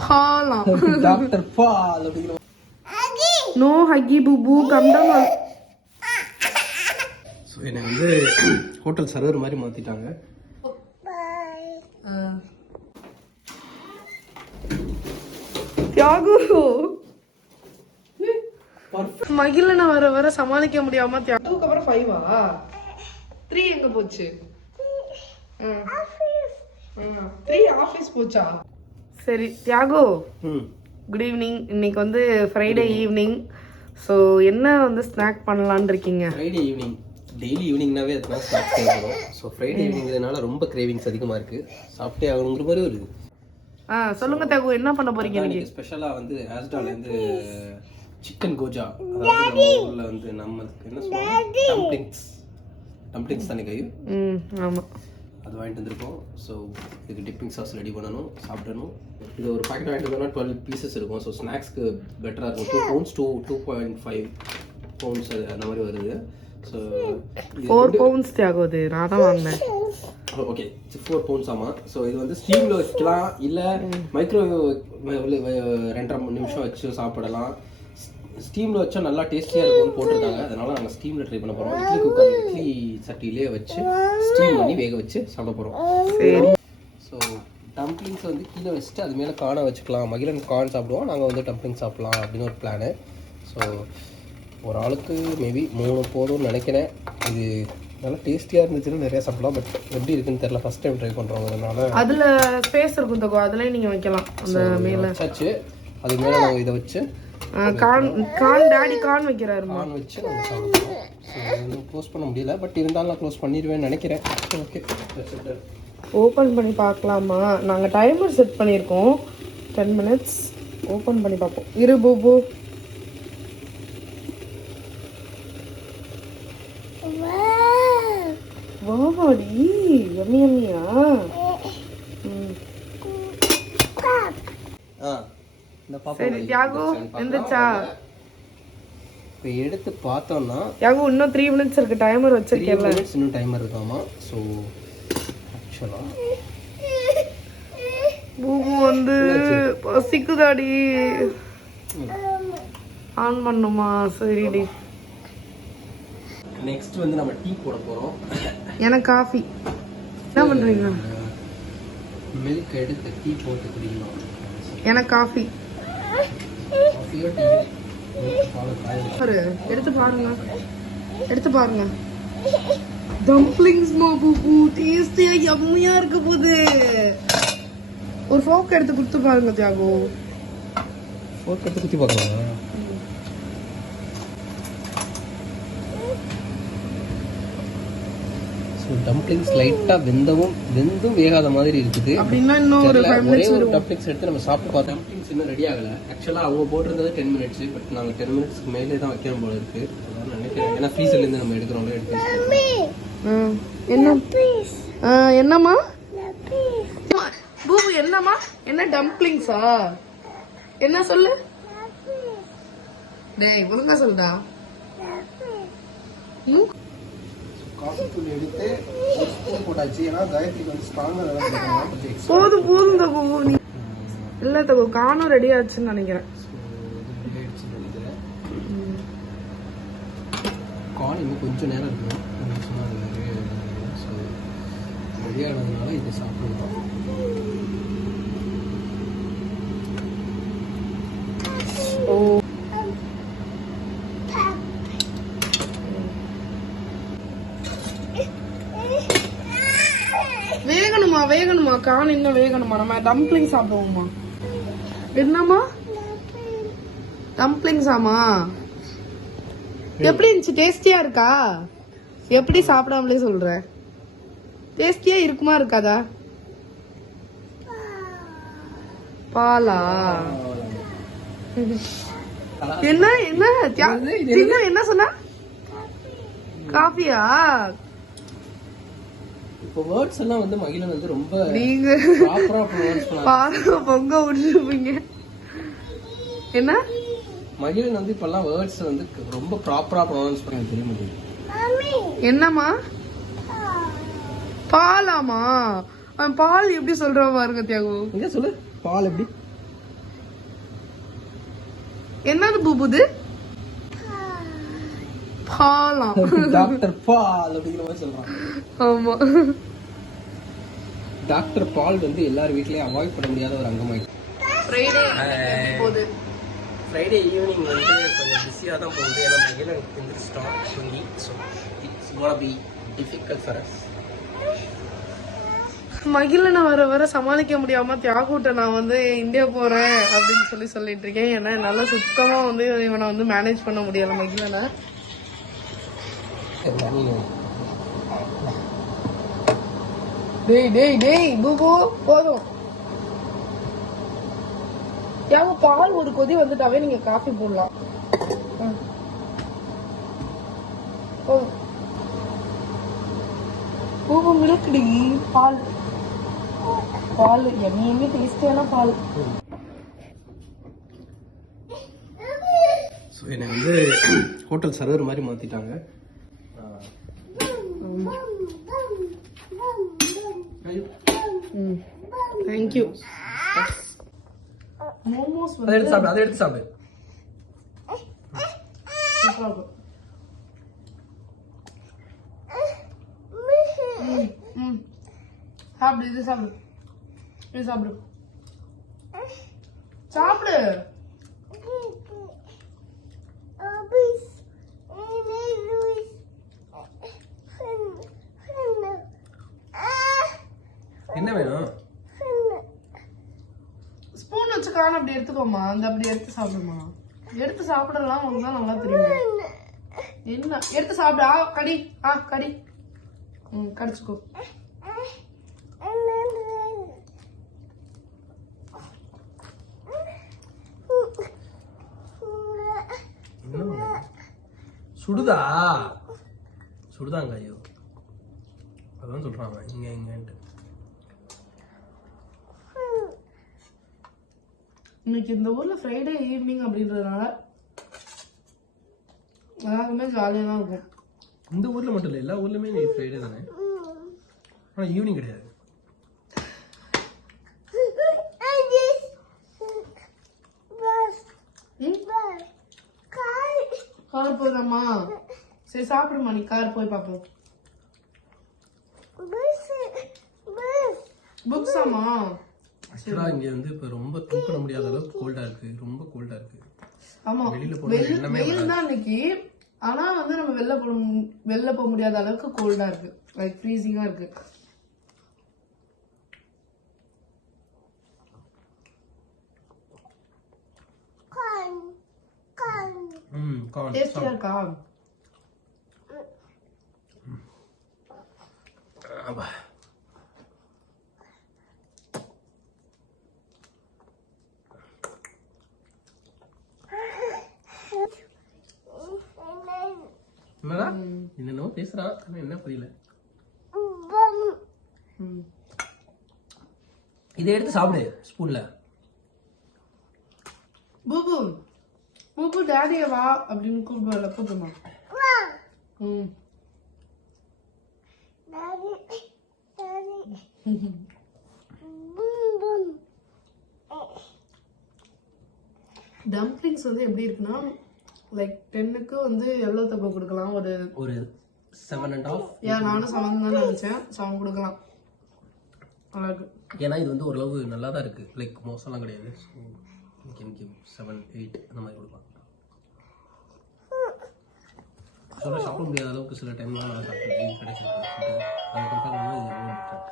பாலாம் doctor பால் நோ ஹக்கி புபு கம்டம் ஸோ என்னை வந்து ஹோட்டல் சர்வர் மாதிரி மாற்றிட்டாங்க தியாகு. மகிழனை வர வர சமாளிக்க முடியாம தியாகுக்கு அப்புறம் ஃபைவா த்ரீ எங்க போச்சு? த்ரீ ஆஃபீஸ் போச்சா? சரி தியாகு குட் ஈவினிங் இன்னைக்கு வந்து ஃப்ரைடே ஈவினிங் ஸோ என்ன வந்து ஸ்நாக் பண்ணலான்னு இருக்கீங்க? ஃப்ரைடே ஈவினிங் டெய்லி ஈவினிங்னாவே அதுதான் ஸ்டார்ட் தேவைப்படும் ஸோ ஃப்ரைடே ஈவினிங்கிறதுனால ரொம்ப கிரேவிங்ஸ் அதிகமாக இருக்குது சாப்பிட்டே ஆகணுங்கிற மாதிரி ஒரு ஆ சொல்லுங்க தியாகு என்ன பண்ண போறீங்க இன்னைக்கு? ஸ்பெஷலாக வந்து ஆஸ்டாலேருந்து சிக்கன் கோஜா அதாவது நம்ம ஊரில் வந்து நம்ம என்ன சொல்லுவாங்க? டம்ப்ளிங்ஸ் டம்ப்ளிங்ஸ் தானே கை ம் ஆமா. அது வாங்கிட்டு வந்திருக்கோம். ஸோ இதுக்கு டிப்பிங் சாஸ் ரெடி பண்ணணும் சாப்பிடணும். இது ஒரு பாக்கெட் வாங்கிட்டு வந்தோம்னா டுவெல் பீசஸ் இருக்கும். ஸோ ஸ்நாக்ஸ்க்கு பெட்டராக இருக்கும். Two pounds two two point five pounds அந்த மாதிரி வருது. ஸோ ஃபோர் பவுண்ட்ஸ் அது நான் தான் வாங்கினேன். ஓகே ஃபோர் பவுண்ட்ஸ் ஆமாம் ஸோ இது வந்து ஸ்டீமில் வைக்கலாம். இல்லை மைக்ரோவேவ் ரெண்டரை மூணு நிமிஷம் வச்சு சாப்பிடலாம். ஸ்டீமில் வச்சா நல்லா டேஸ்டியாக இருக்கும்னு போட்டிருக்காங்க அதனால நாங்கள் ஸ்டீமில் ட்ரை பண்ண போகிறோம் இட்லி குக்கர் இட்லி சட்டிலே வச்சு ஸ்டீம் பண்ணி வேக வச்சு சாப்பிட போகிறோம் சரி. ஸோ டம்ப்ளிங்ஸ் வந்து கீழே வச்சுட்டு அது மேலே கார்னை வச்சுக்கலாம். மகிழன் கார்ன் சாப்பிடுவோம் நாங்கள் வந்து டம்ப்ளிங் சாப்பிடலாம் அப்படின்னு ஒரு பிளானு ஸோ ஒரு ஆளுக்கு மேபி மூணு போதும்னு நினைக்கிறேன். இது நல்லா டேஸ்டியாக இருந்துச்சுன்னா நிறைய சாப்பிடலாம். பட் எப்படி இருக்குன்னு தெரியல. ஃபஸ்ட் டைம் ட்ரை பண்ணுறோங்கிறதுனால அதுல ஸ்பேஸ் இருக்கும் தகோ அதுலயே நீங்க வைக்கலாம். அந்த மேல வச்சாச்சு. அது மேலே நாங்கள் இதை வச்சு கான் கான் டாடி கான் வைக்கிறாருமா கார்ன் வச்சு நம்ம சாப்பிடுவோம் ஸோ இன்னும் க்ளோஸ் பண்ண முடியல பட் இருந்தாலும் நான் க்ளோஸ் பண்ணிடுவேன்னு நினைக்கிறேன். ஓகே ஓபன் பண்ணி பார்க்கலாமா? நாங்க டைமர் செட் பண்ணியிருக்கோம். டென் மினிட்ஸ் ஓபன் பண்ணி பார்ப்போம். இரு பூபு வாடி எம்மி எம்மியா ம் ஆ இந்த பாப்பா சரி தியாகு எந்திரிச்சா? இப்போ எடுத்து பார்த்தோம்னா தியாகு இன்னும் த்ரீ மினிட்ஸ் இருக்கு. டைமர் த்ரீ வச்சிருக்கேன்ல. மினிட்ஸ் இன்னும் டைமர் இருக்காமா? ஸோ ஆக்சுவலாக பூபு வந்து பசிக்குதாடி. ஆன் பண்ணுமா? சரிடி. நெக்ஸ்ட் வந்து நம்ம டீ போட போகிறோம் எனக்கு காஃபி என்ன பண்றீங்க? மில்க் எடுத்து டீ போட்டு குடிக்கலாம் எனக்கு காஃபி எடுத்து பாருங்க. எடுத்து பாருங்க. டம்ப்ளிங்ஸ் மா பூபு டேஸ்டியா யம்மியா இருக்க போகுது ஒரு ஃபோக் எடுத்து கொடுத்து பாருங்க தியாகோ. ஃபோக் எடுத்து குத்தி பார்க்கலாம் ஸோ டம்ப்ளிங்ஸ் லைட்டாக வெந்தவும் வெந்தும் வேகாத மாதிரி இருக்குது. ஒரு ஒரே டம்ப்ளிங்ஸ் எடுத்து நம்ம சாப்பிட்டு பார்த்தோம் டம்ப்ளிங்ஸ் இன்னும் ரெடி ஆகல. ஆக்சுவலாக அவங்க போட்டிருந்தது டென் மினிட்ஸ் பட் நாங்கள் டென் மினிட்ஸ்க்கு மேலே தான் வைக்கணும் போல இருக்கு. நினைக்கிறேன். ஏன்னா ஃப்ரீசர்லேருந்து நம்ம எடுக்கிறோம்ல எடுத்து. என்ன? என்னம்மா? பூபு என்னம்மா? என்ன டம்ப்ளிங்ஸா என்ன சொல்லு? டேய் ஒழுங்கா சொல்டா. ம் காஃபி தூள் எடுத்து ஒரு ஸ்பூன் போட்டாச்சு. ஏன்னா காயத்ரிக்கு வந்து ஸ்ட்ராங்காக நல்லா. போதும் போதும் தகு நீ. இல்ல தகு காணும் ரெடி ஆச்சுன்னு நினைக்கிறேன். இன்னும் கொஞ்சம் நேரம் இருக்கும் கொஞ்சம் சொன்னா அது நிறைய ஸோ ரெடி ஆனதுனால இதை சாப்பிடுவோம் ஓ வேகணுமா வேகணுமா கான் இன்னும் வேகணுமா? நம்ம டம்ப்ளிங் சாப்பிடுவோமா? என்னம்மா? டம்ப்ளிங்ஸ் ஆமா எப்படி இருந்துச்சு? டேஸ்டியா இருக்கா? எப்படி சாப்பிடாமலே சொல்ற? டேஸ்டியா இருக்குமா இருக்காதா? பாலா? என்ன என்ன? என்ன சொன்னா? காஃபியா? இப்போ வேர்ட்ஸ் எல்லாம் வந்து மகிழன் வந்து ரொம்ப நீங்க பாருங்க பொங்க விட்டுருப்பீங்க. என்ன? மகிழன் வந்து இப்பெல்லாம் வேர்ட்ஸ் வந்து ரொம்ப ப்ராப்பரா ப்ரொனவுன்ஸ் பண்ண தெரிய முடியும் என்னம்மா? பாலாமா அவன் பால் எப்படி சொல்றான் பாருங்க தியாகு. இங்க சொல்லு? பால் எப்படி? என்னது பூபுது பாலாம் டாக்டர் பால் அப்படிங்கிற மாதிரி சொல்றான் ஆமா. டாக்டர் பால் வந்து எல்லார் வீட்லயும் அவாய்ட் பண்ண முடியாத ஒரு அங்கமாயிட்டு. ஃப்ரைடே போகுது. ஃப்ரைடே ஈவினிங் வந்து கொஞ்சம் பிஸியாக தான் போகுது. ஏன்னா மகிழன் எந்திரிச்சிட்டோம் தூங்கி so it's be difficult for us மகிழனை வர வர சமாளிக்க முடியாம தியாகுட்ட நான் வந்து இந்தியா போறேன் அப்படின்னு சொல்லி சொல்லிட்டு இருக்கேன். ஏன்னா என்னால சுத்தமா வந்து இவனை வந்து மேனேஜ் பண்ண முடியல மகிழனை. டேய் டேய் டேய் பூபு போதும் யாங்க பால் ஒரு கொதி வந்துட்டாவே நீங்க காஃபி போடலாம் ம். போதும் பூபு மில்க்டி பால் பால் எம்மியுமே டேஸ்டியான பால் ஸோ என்னை வந்து ஹோட்டல் சர்வர் மாதிரி மாற்றிட்டாங்க ம் தேங்க்யூ மோமோஸ் அதை எடுத்து சாப்பிடு அதை எடுத்து சாப்பிடு சூப்பரா இருக்கும் ம், ம். சாப்பிடு இது சாப்பிடு இது சாப்பிடு சாப்பிடு என்ன வேணும் ஸ்பூன் வச்சு காணும் அப்படி எடுத்துக்கோமா அந்த அப்படி எடுத்து சாப்பிடுமா. எடுத்து சாப்பிடலாம் உனக்கு தான் நல்லா தெரியும். என்ன? எடுத்து சாப்பிடு. ஆ கடி. ஆ கடி. ம் கடிச்சுக்கோ. சுடுதா? சுடுதாங்க ஐயோ அதான் சொல்றாங்க இங்க இங்கன்ட்டு. இன்னைக்கு இந்த ஊர்ல ஃப்ரைடே ஈவினிங் அப்படின்றதுனால எல்லாருக்குமே ஜாலியாக தான் இருக்கும் இந்த ஊர்ல மட்டும் இல்லை எல்லா ஊர்லயுமே நீ ஃப்ரைடே தானே? ஆனா ஈவினிங் கிடையாது? கார் போயிடலாமா சரி சாப்பிடுமா நீ கார் போய் பார்ப்போம் புக்ஸாமா ஆக்சுவலா இங்க வந்து இப்ப ரொம்ப தூக்க முடியாத அளவுக்கு கோல்டா இருக்கு. ரொம்ப கோல்டா இருக்கு. ஆமா. வெளியில போறது வெயில் தான் இன்னைக்கு. ஆனா வந்து நம்ம வெளில போக மு- வெளில போக முடியாத அளவுக்கு கோல்டா இருக்கு. லைக் ஃப்ரீசிங்கா இருக்கு. ம் கார்ன் டேஸ்டியா இருக்கா அப்பா. பேசுறான் ஆனா என்ன புரியல. இதை எடுத்து சாப்பிடு ஸ்பூன்ல பூபு பூபு டேடிய வா அப்படின்னு கூப்பிடுவல கூப்பிடுமா? ம். டம்ப்ளிங்ஸ் வந்து எப்படி இருக்குன்னா லைக் டென்னுக்கு வந்து எல்லோ தப்பை கொடுக்கலாம்? ஒரு ஒரு செவன் அண்ட் ஆஃப் ஏன் நானும் செவன் தான் நினைச்சேன். செவன் கொடுக்கலாம். இருக்கு ஏன்னா இது வந்து ஓரளவு நல்லா தான் இருக்கு லைக் மோசம்லாம் கிடையாது. ஸோ செவன் எயிட் அந்த மாதிரி கொடுக்கலாம். சொல்ல சாப்பிட முடியாத அளவுக்கு சில டைம்லாம் நான் சாப்பிட்டு கிடைச்சிருக்கு ஃபுட்டு அதை பண்ணும்போது இது எவ்வளோ different.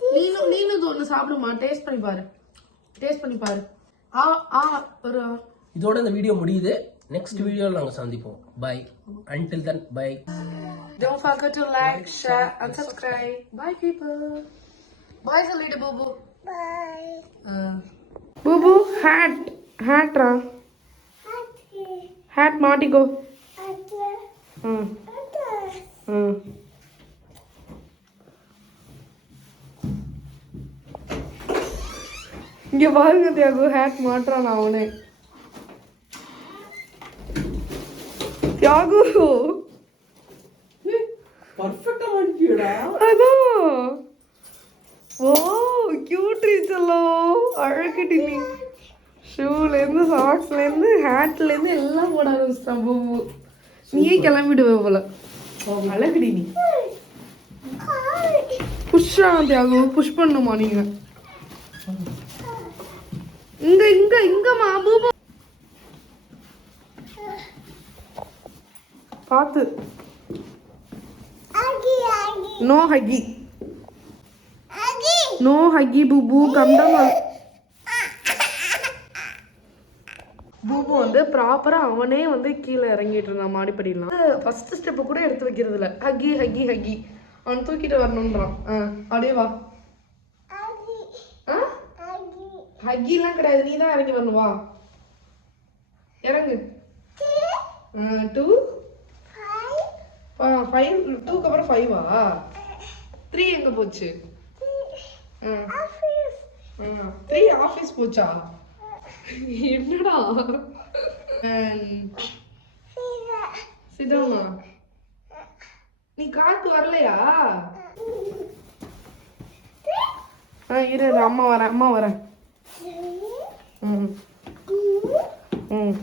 நீனும் நீனும் இது ஒன்று சாப்பிடுமா? டேஸ்ட் பண்ணி பாரு. டேஸ்ட் பண்ணி பாரு. ஆ ஆ ஒரு இதோட இந்த வீடியோ முடியுது. நெக்ஸ்ட் வீடியோவில் நாங்கள் சந்திப்போம். Bye until then bye Don't forget to like, share, and subscribe. Bye, people. Bye, சொல்லிடு பூபு. Uh, பூபு hat hat ரா hat. மாட்டிக்கோ ம் ம் இங்க பாருங்க தியாகு ஹேட் மாட்டுறான் அவனே. தியாகு. பர்ஃபெக்டாக மாட்டிக்கிடா அதான். ஓ கியூட்ரி செல்லம் அழகுடி நீ. ஷூலேருந்து சாக்ஸ்லேருந்து ஹேட்லேருந்து எல்லாம் போட ஆரம்பிச்சிட்டான் பூபு. நீயே கிளம்பிடுவ போல. அழகுடி நீ. புஷ்ஷா தியாகம் புஷ் பண்ணுமா நீங்க? இங்க இங்க இங்கம்மா பூபு பார்த்து நோ ஹக்கி நோ ஹக்கி பூபு கம்டம் பூபு வந்து ப்ராப்பரா அவனே வந்து கீழே இறங்கிட்டு இருந்தான் மாடிப்படிலாம். ஃபர்ஸ்ட் ஸ்டெப் கூட எடுத்து வைக்கிறது இல்ல ஹக்கி ஹக்கி ஹக்கி அவன் தூக்கிட்டு வரணுன்றான். ஆ அப்படியே வா ஆ ஹக்கிலாம் கிடையாது. நீ தான் இறங்கி வரணும்? வா இறங்கு டூ ஃபைவ் டூக்கு அப்புறம் ஃபைவா த்ரீ எங்க போச்சு? த்ரீ ஆஃபீஸ் போச்சா? என்னடா? சிதாமா நீ காத்து வரலையா? ஆ இரு இரு, அம்மா வரேன் அம்மா வரேன். ம் ம்